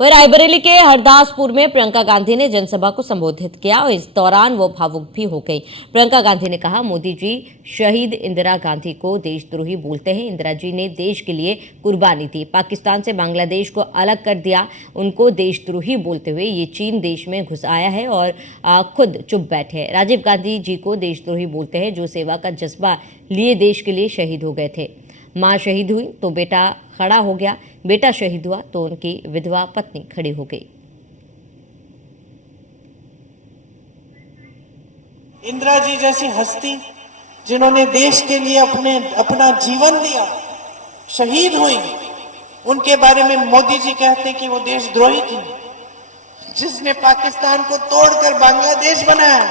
वह रायबरेली के हरदासपुर में प्रियंका गांधी ने जनसभा को संबोधित किया और इस दौरान वो भावुक भी हो गई। प्रियंका गांधी ने कहा, मोदी जी शहीद इंदिरा गांधी को देशद्रोही बोलते हैं। इंदिरा जी ने देश के लिए कुर्बानी दी, पाकिस्तान से बांग्लादेश को अलग कर दिया। उनको देशद्रोही बोलते हुए ये चीन देश में घुस आया है और खुद चुप बैठे। राजीव गांधी जी को देशद्रोही बोलते हैं, जो सेवा का जज्बा लिए देश के लिए शहीद हो गए थे। माँ शहीद हुई तो बेटा खड़ा हो गया, बेटा शहीद हुआ तो उनकी विधवा पत्नी खड़ी हो गई। इंदिरा जी जैसी हस्ती जिन्होंने देश के लिए अपना जीवन दिया, शहीद हुई, उनके बारे में मोदी जी कहते कि वो देशद्रोही थी, जिसने पाकिस्तान को तोड़कर बांग्लादेश बनाया।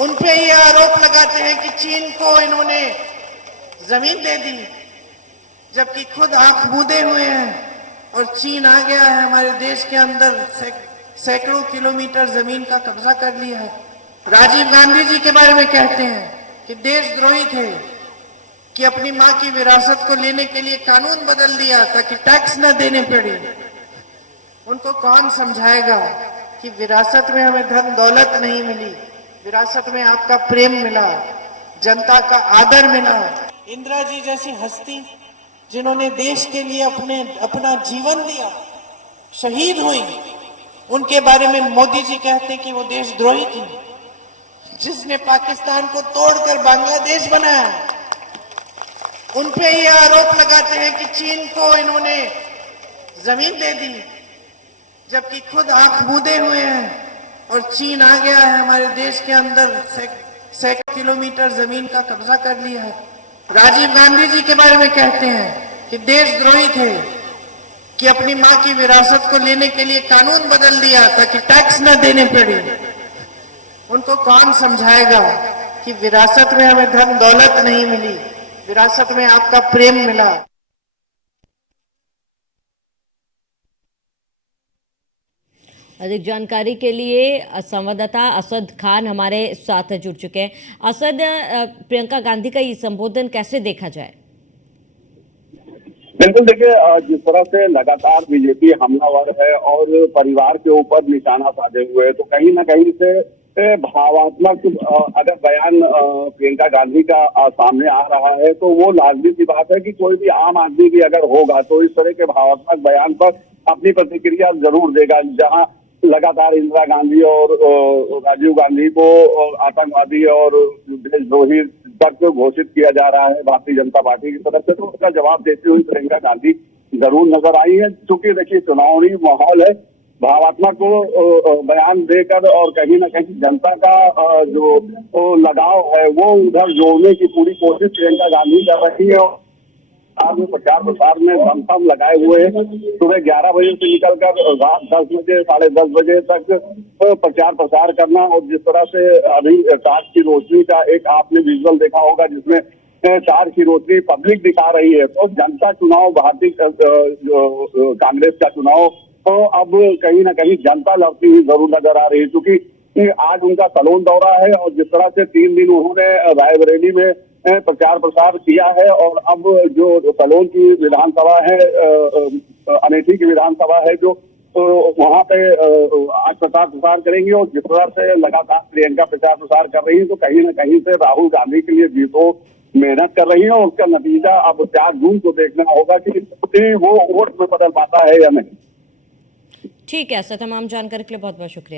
उन पे ये आरोप लगाते हैं कि चीन को इन्होंने जमीन दे दी, जबकि खुद आंख मूंदे हुए हैं और चीन आ गया है हमारे देश के अंदर, सैकड़ों किलोमीटर जमीन का कब्जा कर लिया है। राजीव गांधी जी के बारे में कहते हैं कि देशद्रोही थे, कि अपनी मां की विरासत को लेने के लिए कानून बदल दिया ताकि टैक्स न देने पड़े। उनको कौन समझाएगा कि विरासत में हमें धन दौलत नहीं मिली, विरासत में आपका प्रेम मिला, जनता का आदर मिला। इंदिरा जी जैसी हस्ती जिन्होंने देश के लिए अपना जीवन दिया, शहीद हुई, उनके बारे में मोदी जी कहते कि वो देशद्रोही थी, जिसने पाकिस्तान को तोड़कर बांग्लादेश बनाया। उन पे ये आरोप लगाते हैं कि चीन को इन्होंने जमीन दे दी, जबकि खुद आंख मूंदे हुए हैं और चीन आ गया है हमारे देश के अंदर, सैकड़ों किलोमीटर जमीन का कब्जा कर लिया है। राजीव गांधी जी के बारे में कहते हैं कि देशद्रोही थे, कि अपनी मां की विरासत को लेने के लिए कानून बदल दिया ताकि टैक्स न देने पड़े। उनको कौन समझाएगा कि विरासत में हमें धन दौलत नहीं मिली, विरासत में आपका प्रेम मिला। अधिक जानकारी के लिए संवाददाता असद खान हमारे साथ जुड़ चुके हैं। असद, प्रियंका गांधी का ये संबोधन कैसे देखा जाए? बिल्कुल, देखिए, जिस तरह से लगातार बीजेपी हमलावर है और परिवार के ऊपर निशाना साधे हुए है, तो कहीं ना कहीं से भावात्मक अगर बयान प्रियंका गांधी का सामने आ रहा है, तो वो लाजमी सी बात है कि कोई भी आम आदमी भी अगर होगा तो इस तरह के भावात्मक बयान पर अपनी प्रतिक्रिया जरूर देगा। जहां लगातार इंदिरा गांधी और राजीव गांधी को आतंकवादी और देशद्रोही तक घोषित किया जा रहा है भारतीय जनता पार्टी की तरफ से, तो उसका जवाब देते हुए प्रियंका गांधी जरूर नजर आई है। चूंकि देखिए, चुनावी माहौल है, भावात्मक बयान देकर और कहीं ना कहीं जनता का जो लगाव है वो उधर जोड़ने की पूरी कोशिश प्रियंका गांधी कर रही है। आज प्रचार प्रसार में दमखम लगाए हुए हैं। सुबह 11 बजे से निकलकर रात 10 बजे, 10:30 बजे तक प्रचार प्रसार करना, और जिस तरह से अभी टॉर्च की रोशनी का एक आपने विजुअल देखा होगा जिसमें टॉर्च की रोशनी पब्लिक दिखा रही है, तो जनता चुनाव, भारतीय कांग्रेस का चुनाव तो अब कहीं ना कहीं जनता लड़ती हुई जरूर नजर आ रही है। क्योंकि आज उनका सलोन दौरा है और जिस तरह से 3 दिन उन्होंने रायबरेली में प्रचार प्रसार किया है, और अब जो सलोन की विधानसभा है, अमेठी की विधानसभा है, जो वहां पे आज प्रचार प्रसार करेंगे। और जिस तरह से लगातार प्रियंका प्रचार प्रसार कर रही है, तो कहीं ना कहीं से राहुल गांधी के लिए जीतो मेहनत कर रही है, और उसका नतीजा अब 4 जून को देखना होगा कि वो वोट में बदल पाता है या नहीं। ठीक है, सर, तमाम जानकारी के लिए बहुत बहुत शुक्रिया।